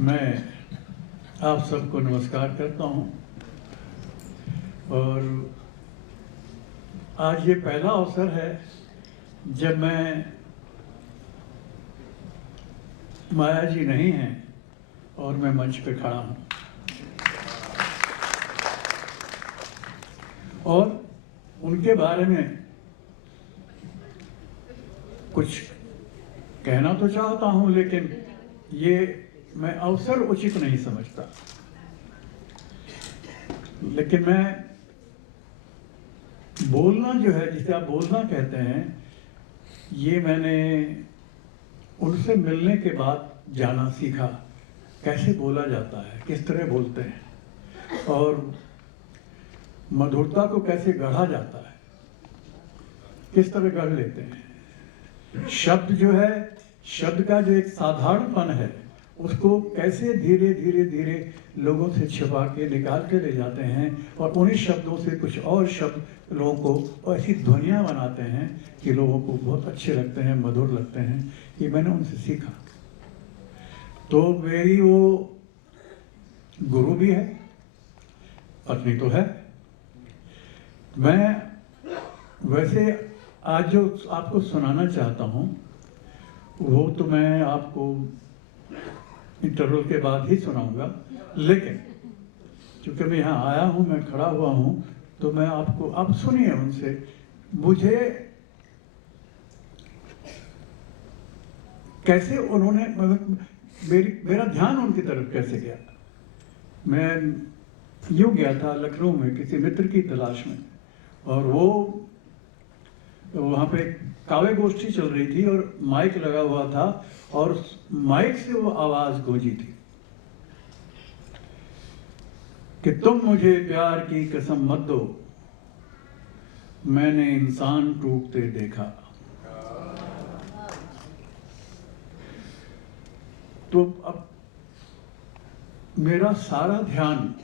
मैं आप सबको नमस्कार करता हूं और आज ये पहला अवसर है जब माया जी नहीं हैं और मैं मंच पे खड़ा हूं और उनके बारे में कुछ कहना तो चाहता हूं, लेकिन ये मैं अवसर उचित नहीं समझता। लेकिन मैं बोलना जो है, जिसे आप बोलना कहते हैं, ये मैंने उनसे मिलने के बाद जाना सीखा। कैसे बोला जाता है, किस तरह बोलते हैं और मधुरता को कैसे गढ़ा जाता है, किस तरह गढ़ लेते हैं। शब्द जो है, शब्द का जो एक साधारणपन है, उसको कैसे धीरे धीरे धीरे लोगों से छिपा के निकाल के ले जाते हैं और उन्हीं शब्दों से कुछ और शब्द लोगों को ऐसी ध्वनियाँ बनाते हैं कि लोगों को बहुत अच्छे लगते हैं, मधुर लगते हैं। ये मैंने उनसे सीखा। तो मेरी वो गुरु भी है, पत्नी तो है। मैं वैसे आज जो आपको सुनाना चाहता हूँ वो तो मैं आपको इंटरवल के बाद ही सुनाऊंगा, लेकिन क्योंकि मैं यहाँ आया हूँ, मैं खड़ा हुआ हूँ, तो मैं आपको, आप सुनिए उनसे। मुझे कैसे उन्होंने मेरा ध्यान उनकी तरफ कैसे गया। मैं यूँ गया था लखनऊ में किसी मित्र की तलाश में, और वो वहाँ पे काव्य गोष्ठी चल रही थी और माइक लगा हुआ था और माइक से वो आवाज गूंजी थी कि तुम मुझे प्यार की कसम मत दो, मैंने इंसान टूटते देखा। तो अब मेरा सारा ध्यान,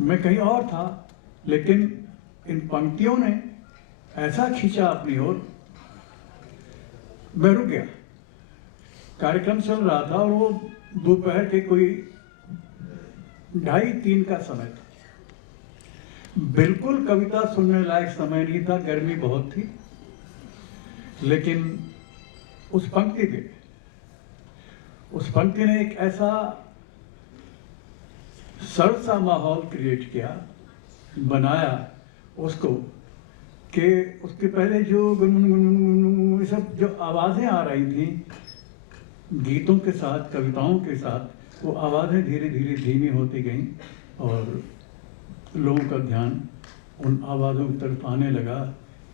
मैं कहीं और था, लेकिन इन पंक्तियों ने ऐसा खींचा अपनी ओर, मैं रुक गया। कार्यक्रम चल रहा था और वो दोपहर के कोई 2:30-3 का समय था। बिल्कुल कविता सुनने लायक समय नहीं था, गर्मी बहुत थी। लेकिन उस पंक्ति ने एक ऐसा सरल सा माहौल क्रिएट किया, बनाया उसको, कि उसके पहले जो गुनगुन ये सब जो आवाज़ें आ रही थी गीतों के साथ, कविताओं के साथ, वो आवाज़ें धीरे धीरे धीमी होती गईं और लोगों का ध्यान उन आवाज़ों की तरफ आने लगा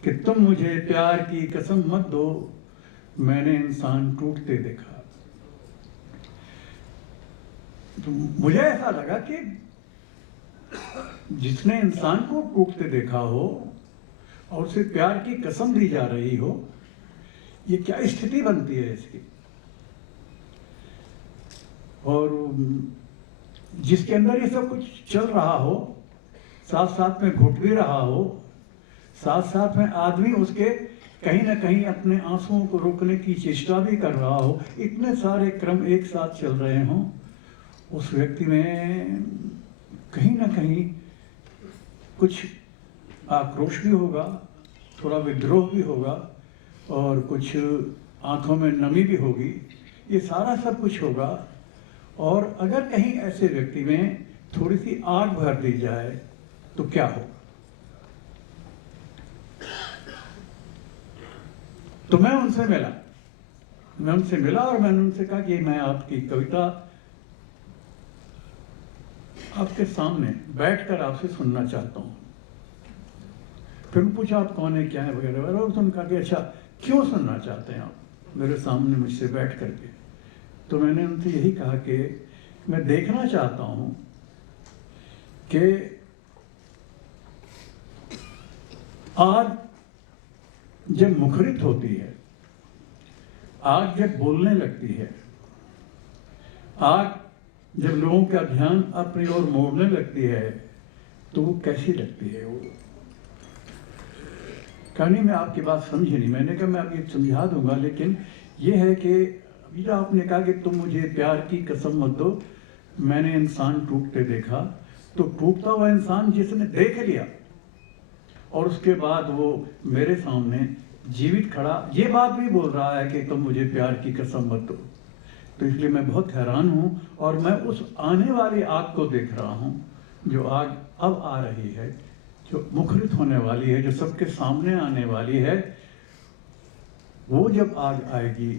कि तुम मुझे प्यार की कसम मत दो, मैंने इंसान टूटते देखा। तो मुझे ऐसा लगा कि जिसने इंसान को टूटते देखा हो और उसे प्यार की कसम दी जा रही हो, ये क्या स्थिति बनती है इसकी। और जिसके अंदर ये सब कुछ चल रहा हो, साथ साथ में घुट भी रहा हो, साथ साथ में आदमी उसके कहीं ना कहीं अपने आंसुओं को रोकने की चेष्टा भी कर रहा हो, इतने सारे क्रम एक साथ चल रहे हों, उस व्यक्ति में कहीं ना कहीं कुछ आक्रोश भी होगा, थोड़ा विद्रोह भी होगा और कुछ आंखों में नमी भी होगी। ये सारा सब कुछ होगा। और अगर कहीं ऐसे व्यक्ति में थोड़ी सी आग भर दी जाए तो क्या होगा। तो मैं उनसे मिला और मैंने उनसे कहा कि मैं आपकी कविता आपके सामने बैठकर आपसे सुनना चाहता हूँ। फिर पूछा आप कौन है, क्या है, वगैरह वगैरह। और उसने कहा कि अच्छा, क्यों सुनना चाहते हैं आप मेरे सामने मुझसे बैठ करके। तो मैंने उनसे यही कहा कि मैं देखना चाहता हूँ कि आग जब मुखरित होती है, आग जब बोलने लगती है, आग जब लोगों का ध्यान अपनी ओर मोड़ने लगती है, तो वो कैसी लगती है। वो कहानी में आपकी बात समझी नहीं। मैंने कहा मैं अब ये समझा दूंगा, लेकिन ये है कि ये जो आपने कहा कि तुम मुझे प्यार की कसम मत दो, मैंने इंसान टूटते देखा, तो टूटता हुआ इंसान जिसने देख लिया और उसके बाद वो मेरे सामने जीवित खड़ा ये बात भी बोल रहा है कि तुम मुझे प्यार की कसम मत दो, तो इसलिए मैं बहुत हैरान हूँ। और मैं उस आने वाली आग को देख रहा हूँ, जो आग अब आ रही है, जो मुखरित होने वाली है, जो सबके सामने आने वाली है। वो जब आग आएगी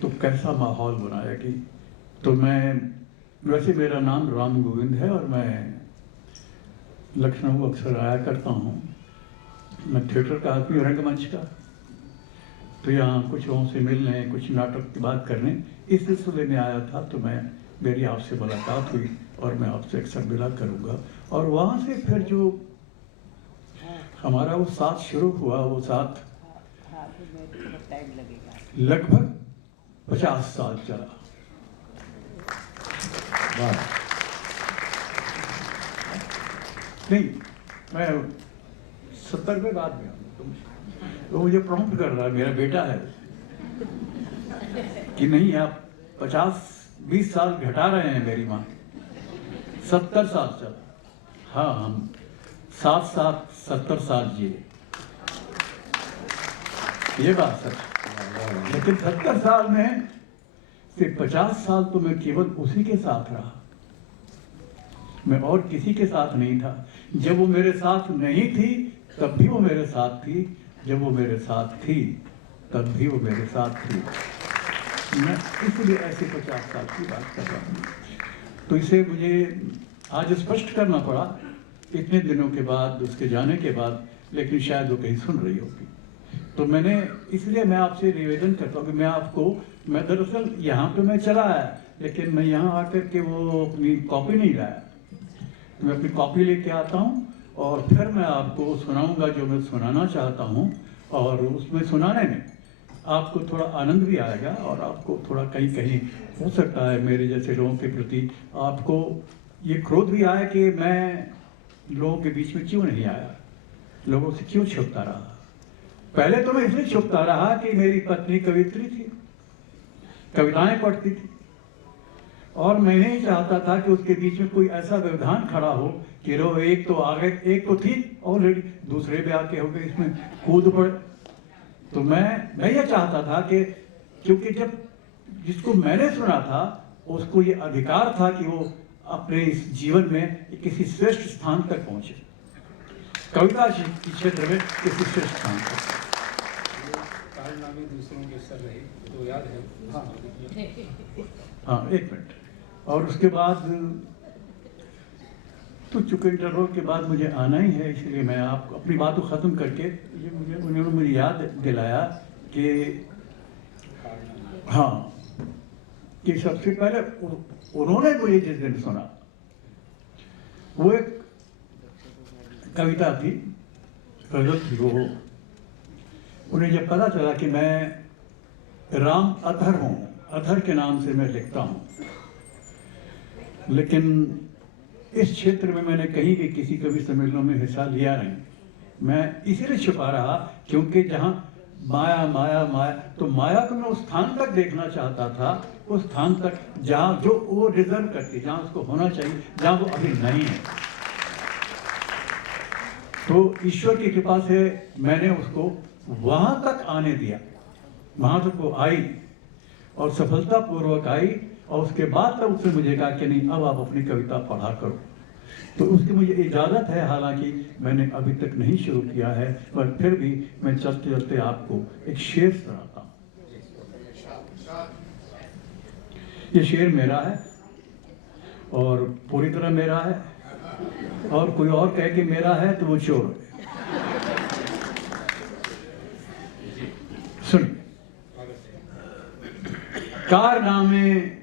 तो कैसा माहौल बनाएगी। तो मैं, वैसे मेरा नाम राम गोविंद है और मैं लखनऊ अक्सर आया करता हूँ। मैं थिएटर का आदमी, रंगमंच का, तो यहाँ कुछ लोगों से मिलने, कुछ नाटक की बात करने, इस सिलसिले में आया था। तो मेरी आपसे मुलाकात हुई और मैं आपसे अक्सर मिला करूँगा। और वहाँ से फिर जो हमारा वो साथ शुरू हुआ, वो साथ लगभग 50 साल चला। नहीं, मैं 70 में बाद में तो मुझे प्रॉम्प्ट कर रहा है, मेरा बेटा है, कि नहीं आप 50-20 साल घटा रहे हैं मेरी माँ। 70 साल चला। हाँ, हम 70 साल जिए, ये बात सच। लेकिन 70 साल में से 50 साल तो मैं केवल उसी के साथ रहा, मैं और किसी के साथ नहीं था। जब वो मेरे साथ नहीं थी तब भी वो मेरे साथ थी, जब वो मेरे साथ थी तब भी वो मेरे साथ थी। मैं इसलिए ऐसे 50 साल की बात कर रहा हूँ। तो इसे मुझे आज स्पष्ट करना पड़ा इतने दिनों के बाद, उसके जाने के बाद, लेकिन शायद वो कहीं सुन रही होगी। तो मैंने, इसलिए मैं आपसे निवेदन करता हूँ कि मैं दरअसल यहाँ पे मैं चला आया, लेकिन मैं यहाँ आकर के वो अपनी कॉपी नहीं लाया। मैं अपनी कॉपी लेके आता हूँ और फिर मैं आपको सुनाऊंगा जो मैं सुनाना चाहता हूँ। और उसमें सुनाने में आपको थोड़ा आनंद भी आएगा और आपको थोड़ा कहीं कहीं हो सकता है मेरे जैसे लोगों के प्रति आपको ये क्रोध भी आया कि मैं लोगों के बीच में क्यों नहीं आया, लोगों से क्यों छुपता रहा। पहले तो मैं इसलिए छुपता रहा कि मेरी पत्नी कवित्री थी, कविताएं पढ़ती थी, और मैं नहीं चाहता था कि उसके बीच में कोई ऐसा व्यवधान खड़ा हो कि रो एक तो आगे, एक तो थी ऑलरेडी, दूसरे भी आके हो गए, इसमें कूद पड़े। तो मैं ये चाहता था कि, क्योंकि जब जिसको मैंने सुना था उसको ये अधिकार था कि वो अपने इस जीवन में किसी श्रेष्ठ स्थान तक पहुंचे, कविता के क्षेत्र में किसी श्रेष्ठ स्थान तक। कारनामे दूसरों के सर रहे तो याद है। हाँ, एक मिनट। और उसके बाद तो चूंकि इंटरवल के बाद मुझे आना ही है, इसलिए मैं आप अपनी बात को ख़त्म करके उन्होंने मुझे याद दिलाया कि हाँ, कि सबसे पहले उन्होंने मुझे जिस दिन सुना वो एक कविता थी, गजल थी वो। उन्हें जब पता चला कि मैं राम अधर हूँ, अधर के नाम से मैं लिखता हूँ, लेकिन इस क्षेत्र में मैंने कहीं भी किसी कवि सम्मेलनों में हिस्सा लिया नहीं। मैं इसीलिए छुपा रहा क्योंकि जहाँ माया माया माया, तो माया को मैं उस स्थान तक देखना चाहता था, उस स्थान तक जहाँ जो वो डिजर्व करती, जहाँ उसको होना चाहिए, जहाँ वो अभी नहीं है। तो ईश्वर की कृपा से मैंने उसको वहां तक आने दिया, वहां तक वो आई और सफलतापूर्वक आई। और उसके बाद तब उसने मुझे कहा कि नहीं, अब आप अपनी कविता पढ़ा करो। तो उसकी मुझे इजाज़त है, हालांकि मैंने अभी तक नहीं शुरू किया है, पर फिर भी मैं चलते चलते आपको एक शेर सुनाता हूँ। ये शेर मेरा है और पूरी तरह मेरा है, और कोई और कहे कि मेरा है तो वो चोर है। सुनिए। कारनामे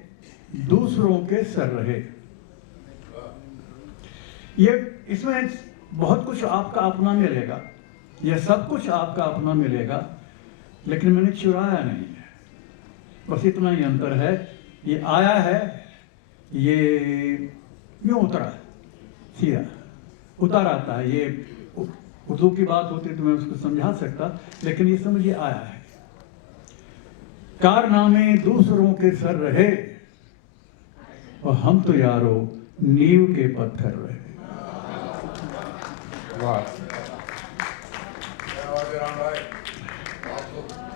दूसरों के सर रहे। ये इसमें बहुत कुछ आपका अपना मिलेगा, यह सब कुछ आपका अपना मिलेगा, लेकिन मैंने चुराया नहीं है, बस इतना ही अंतर है। ये आया है, ये यूं उतरा, सीधा उतर आता है। ये उर्दू की बात होती तो मैं उसको समझा सकता, लेकिन ये समझिए आया है। कारनामे दूसरों के सर रहे और हम तो यारो नींव के पत्थर रहे। वाह।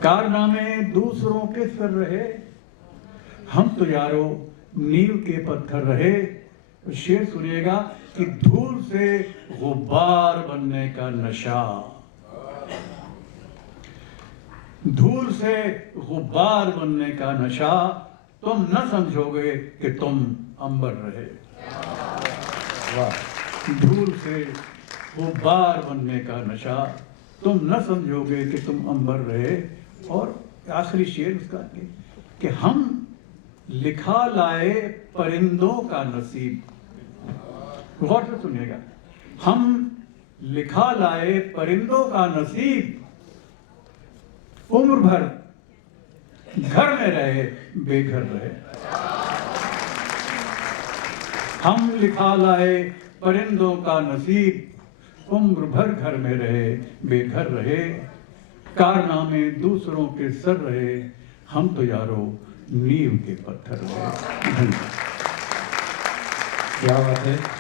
कारनामे दूसरों के सर रहे, हम तो यारो नींव के पत्थर रहे। शेर सुनिएगा कि धूल से गुब्बार बनने का नशा, धूल से गुब्बार बनने का नशा, तुम न समझोगे कि तुम अंबर रहे। वाह। धूल से गुब्बार बनने का नशा, तुम न समझोगे कि तुम अंबर रहे। और आखिरी शेर उसका कि हम लिखा लाए परिंदों का नसीब। गौर से सुनिएगा, हम लिखा लाए परिंदों का नसीब, उम्र भर घर में रहे बेघर रहे। हम लिखा लाए परिंदों का नसीब, उम्र भर घर में रहे बेघर रहे। कारनामे दूसरों के सर रहे, हम तो यारो नींव के पत्थर रहे। धन्यवाद। क्या बात है।